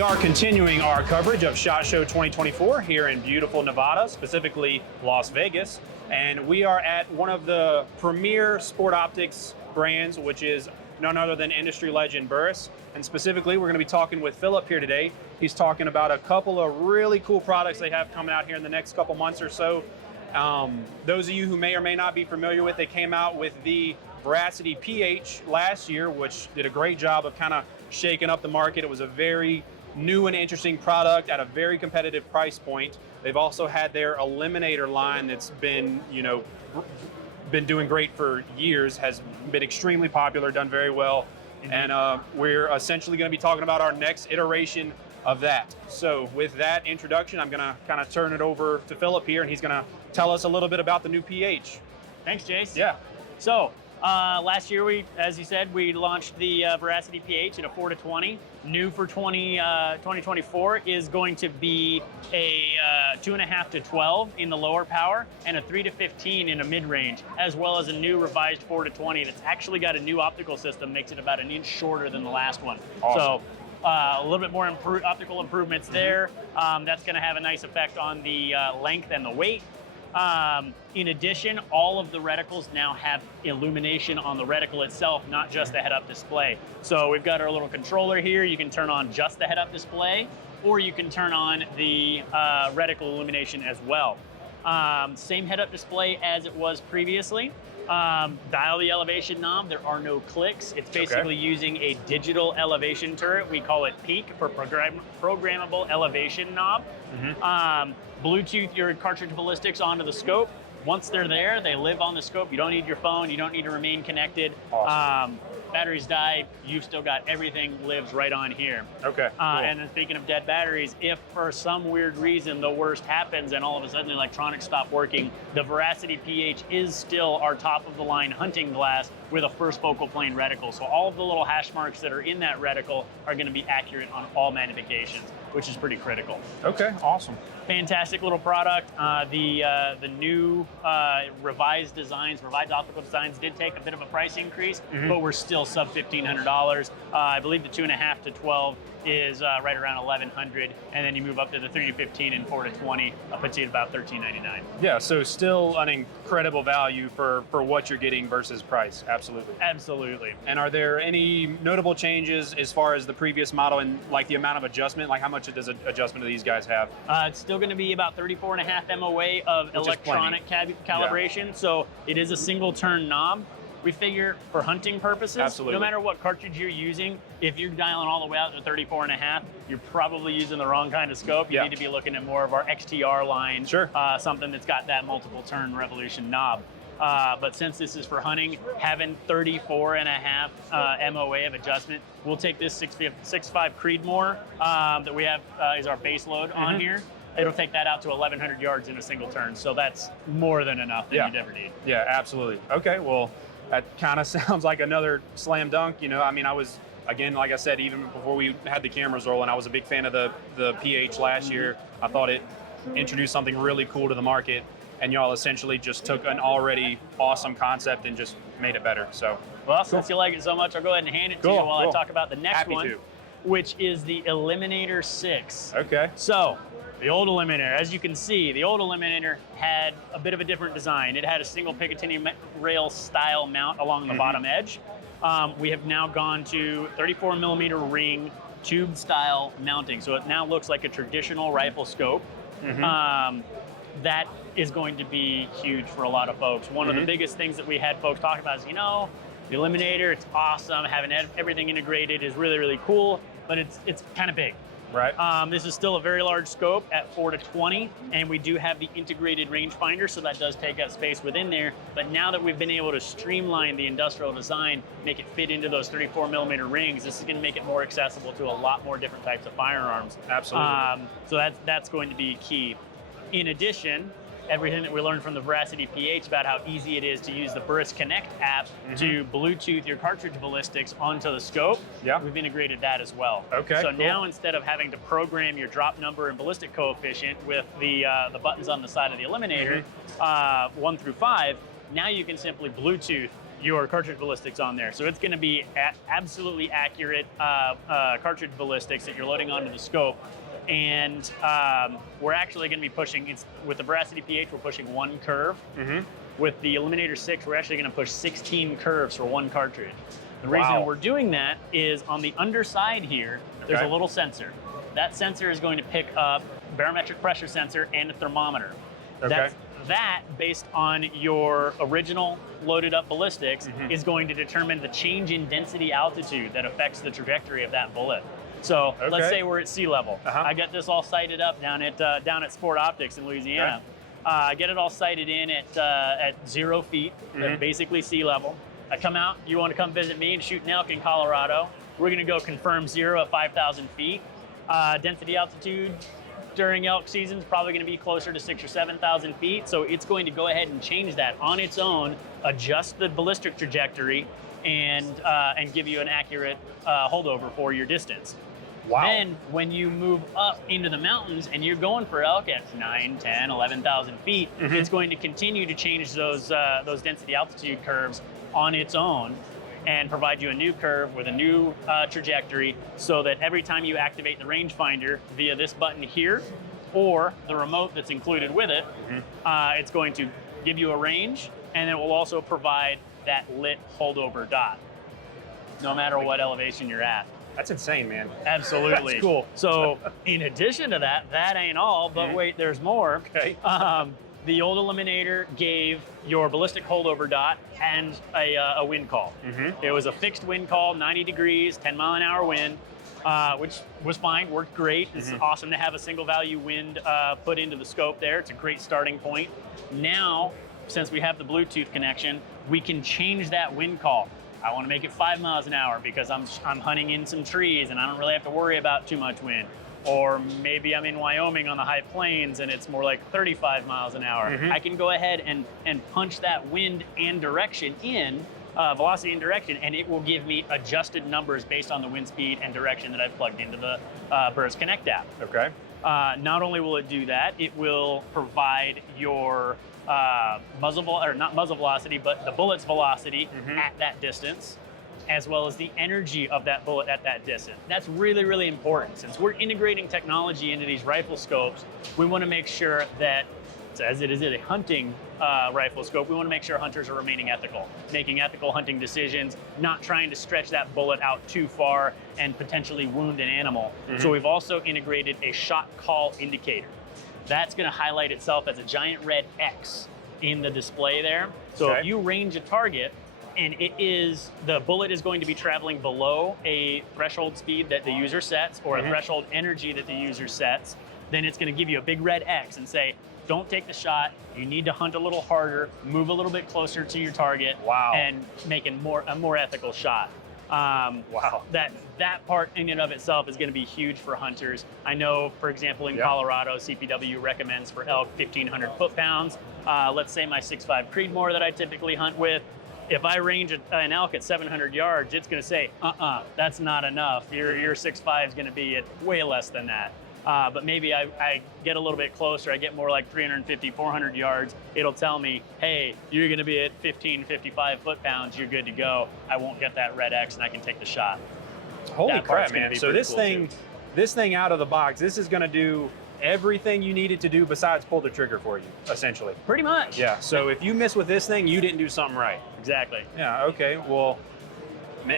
We are continuing our coverage of SHOT Show 2024 here in beautiful Nevada, specifically Las Vegas. And we are at one of the premier sport optics brands, which is none other than industry legend Burris. And specifically, we're going to be talking with Phillip here today. He's talking about a couple of really cool products they have coming out here in the next couple months or so. Those of you who may or may not be familiar with, they came out with the Veracity PH last year, which did a great job of kind of shaking up the market. It was a very new and interesting product at a very competitive price point. They've also had their Eliminator line that's been, been doing great for years, has been extremely popular, done very well. Mm-hmm. And we're essentially going to be talking about our next iteration of that. So with that introduction, I'm going to kind of turn it over to Phillip here, and he's going to tell us a little bit about the new PH. Thanks, Jace. Yeah. So last year, as you said, we launched the Veracity PH at a 4-20. New for 2024 is going to be a 2.5-12 in the lower power and a 3-15 in a mid-range, as well as a new revised 4-20 that's actually got a new optical system, makes it about an inch shorter than the last one. Awesome. So a little bit more optical improvements there. That's going to have a nice effect on the length and the weight. In addition, all of the reticles now have illumination on the reticle itself, not just the head-up display. So we've got our little controller here. You can turn on just the head-up display, or you can turn on the reticle illumination as well. Same head-up display as it was previously. Dial the elevation knob. There are no clicks. It's basically using a digital elevation turret. We call it PEAK for programmable elevation knob. Mm-hmm. Bluetooth your cartridge ballistics onto the scope. Once they're there, they live on the scope. You don't need your phone. You don't need to remain connected. Awesome. Batteries die, you've still got everything lives right on here. Okay, cool. And then speaking of dead batteries, if for some weird reason the worst happens and all of a sudden the electronics stop working, the Veracity PH is still our top of the line hunting glass with a first focal plane reticle. So all of the little hash marks that are in that reticle are going to be accurate on all magnifications, which is pretty critical. Okay, awesome. Fantastic little product. The new revised optical designs did take a bit of a price increase, but we're still sub $1,500. I believe the 2.5-12 is right around $1,100, and then you move up to the 3-15 and 4-20, puts you at about $1,399. Yeah, so still an incredible value for what you're getting versus price. Absolutely. Absolutely. And are there any notable changes as far as the previous model and like the amount of adjustment? Like how much does adjustment do these guys have? It's still going to be about 34.5 MOA of electronic calibration. Yeah. So it is a single turn knob. We figure for hunting purposes, no matter what cartridge you're using, if you're dialing all the way out to 34.5, you're probably using the wrong kind of scope. You need to be looking at more of our XTR line, something that's got that multiple turn revolution knob. But since this is for hunting, having 34.5 MOA of adjustment, we'll take this 6.5 Creedmoor that we have is our base load on here. It'll take that out to 1,100 yards in a single turn. So that's more than enough that you'd ever need. Yeah, absolutely. Okay, well, that kind of sounds like another slam dunk. I mean, I was, again, like I said, even before we had the cameras rolling, I was a big fan of the PH last year. I thought it introduced something really cool to the market, and y'all essentially just took an already awesome concept and just made it better. So, well, since you like it so much, I'll go ahead and hand it to you while I talk about the next one, which is the Eliminator 6. Okay. So, the old Eliminator, as you can see, the old Eliminator had a bit of a different design. It had a single Picatinny rail style mount along the bottom edge. We have now gone to 34mm ring tube style mounting. So it now looks like a traditional rifle scope. That is going to be huge for a lot of folks. One of the biggest things that we had folks talking about is, the Eliminator, it's awesome. Having everything integrated is really, really cool, but it's kind of big. Right. This is still a very large scope at 4-20, and we do have the integrated rangefinder, so that does take up space within there. But now that we've been able to streamline the industrial design, make it fit into those 34mm rings, this is going to make it more accessible to a lot more different types of firearms. Absolutely. So that's going to be key. In addition, everything that we learned from the Veracity PH about how easy it is to use the Burris Connect app to Bluetooth your cartridge ballistics onto the scope. Yeah. We've integrated that as well. Okay. So now instead of having to program your drop number and ballistic coefficient with the buttons on the side of the Eliminator, 1 through 5, now you can simply Bluetooth your cartridge ballistics on there. So it's going to be absolutely accurate cartridge ballistics that you're loading onto the scope. And we're actually going to be pushing, with the Veracity PH, we're pushing 1 curve. With the Eliminator 6, we're actually going to push 16 curves for 1 cartridge. The reason we're doing that is on the underside here, there's a little sensor. That sensor is going to pick up barometric pressure sensor and a thermometer. That, based on your original loaded up ballistics, is going to determine the change in density altitude that affects the trajectory of that bullet. So let's say we're at sea level. I got this all sighted up down at Sport Optics in Louisiana. Get it all sighted in at 0 feet, basically sea level. I come out, you want to come visit me and shoot an elk in Colorado. We're gonna go confirm 0 at 5,000 feet. Density altitude during elk season is probably going to be closer to 6,000 or 7,000 feet. So it's going to go ahead and change that on its own, adjust the ballistic trajectory, and give you an accurate holdover for your distance. Then when you move up into the mountains and you're going for elk at 9, 10, 11,000 feet, it's going to continue to change those density altitude curves on its own and provide you a new curve with a new trajectory, so that every time you activate the rangefinder via this button here or the remote that's included with it, it's going to give you a range, and it will also provide that lit holdover dot, no matter what elevation you're at. That's insane, man. Absolutely. That's cool. So in addition to that ain't all, but wait, there's more. The old Eliminator gave your ballistic holdover dot and a wind call. It was a fixed wind call, 90 degrees, 10-mile-an-hour wind, which was fine, worked great. It's awesome to have a single value wind put into the scope there. It's a great starting point. Now, since we have the Bluetooth connection, we can change that wind call. I want to make it 5 miles an hour because I'm hunting in some trees and I don't really have to worry about too much wind. Or maybe I'm in Wyoming on the high plains and it's more like 35 miles an hour. I can go ahead and punch that wind and direction in, velocity and direction, and it will give me adjusted numbers based on the wind speed and direction that I've plugged into the Burris Connect app. Not only will it do that, it will provide your not muzzle velocity, but the bullet's velocity at that distance, as well as the energy of that bullet at that distance. That's really, really important. Since we're integrating technology into these rifle scopes, we want to make sure that, as it is a hunting rifle scope, we want to make sure hunters are remaining ethical, making ethical hunting decisions, not trying to stretch that bullet out too far and potentially wound an animal. So we've also integrated a shot call indicator. That's going to highlight itself as a giant red X in the display there. So if you range a target, and the bullet is going to be traveling below a threshold speed that the user sets, or a threshold energy that the user sets, then it's going to give you a big red X and say, don't take the shot, you need to hunt a little harder, move a little bit closer to your target, and make a more ethical shot. That part in and of itself is going to be huge for hunters. I know, for example, in Colorado, CPW recommends for elk 1,500 foot-pounds. Let's say my 6.5 Creedmoor that I typically hunt with, if I range an elk at 700 yards, it's going to say, that's not enough. Your 6.5 is going to be at way less than that. But maybe I get a little bit closer, I get more like 350, 400 yards, it'll tell me, hey, you're gonna be at 15, 55 foot-pounds, you're good to go. I won't get that red X and I can take the shot. Holy crap, man. So this thing out of the box, this is gonna do everything you needed to do besides pull the trigger for you, essentially. Pretty much. Yeah, so if you miss with this thing, you didn't do something right. Exactly. Yeah, okay, well,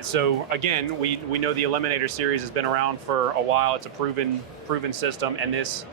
so again, we know the Eliminator series has been around for a while. It's a proven system, and this,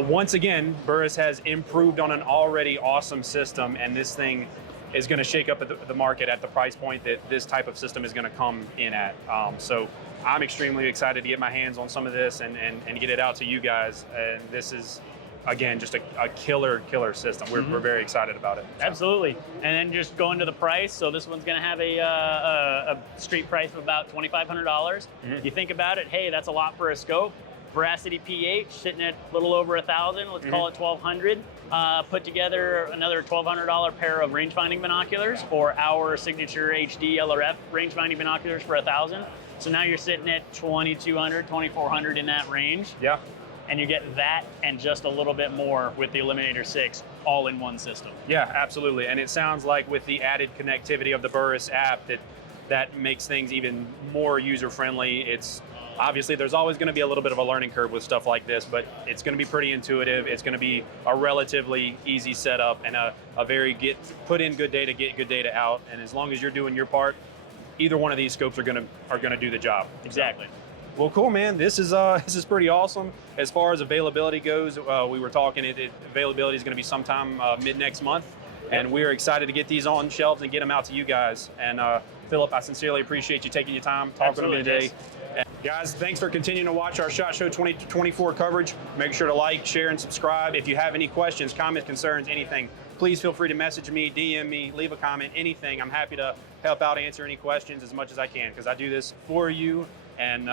once again, Burris has improved on an already awesome system, and this thing is going to shake up the market at the price point that this type of system is going to come in at. So I'm extremely excited to get my hands on some of this and get it out to you guys. And this is, again, just a killer system. We're very excited about it. So. Absolutely. And then just going to the price. So this one's going to have a street price of about $2,500. You think about it, hey, that's a lot for a scope. Veracity PH sitting at a little over $1,000. Let's call it $1,200. Put together another $1,200 pair of rangefinding binoculars, or our signature HD LRF rangefinding binoculars for $1,000. So now you're sitting at $2,200, $2,400 in that range. Yeah. and you get that and just a little bit more with the Eliminator 6 all in one system. Yeah, absolutely. And it sounds like with the added connectivity of the Burris app that makes things even more user-friendly. It's obviously there's always going to be a little bit of a learning curve with stuff like this, but it's going to be pretty intuitive. It's going to be a relatively easy setup and a very put in good data, get good data out. And as long as you're doing your part, either one of these scopes are going to do the job. Exactly. Well, cool, man. This is pretty awesome. As far as availability goes, we were talking. Availability is going to be sometime mid next month, and we are excited to get these on shelves and get them out to you guys. And Phillip, I sincerely appreciate you taking your time talking to me today. And guys, thanks for continuing to watch our SHOT Show 2024 coverage. Make sure to like, share, and subscribe. If you have any questions, comments, concerns, anything, please feel free to message me, DM me, leave a comment, anything. I'm happy to help out, answer any questions as much as I can, because I do this for you, and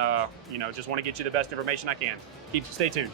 just want to get you the best information I can. Stay tuned.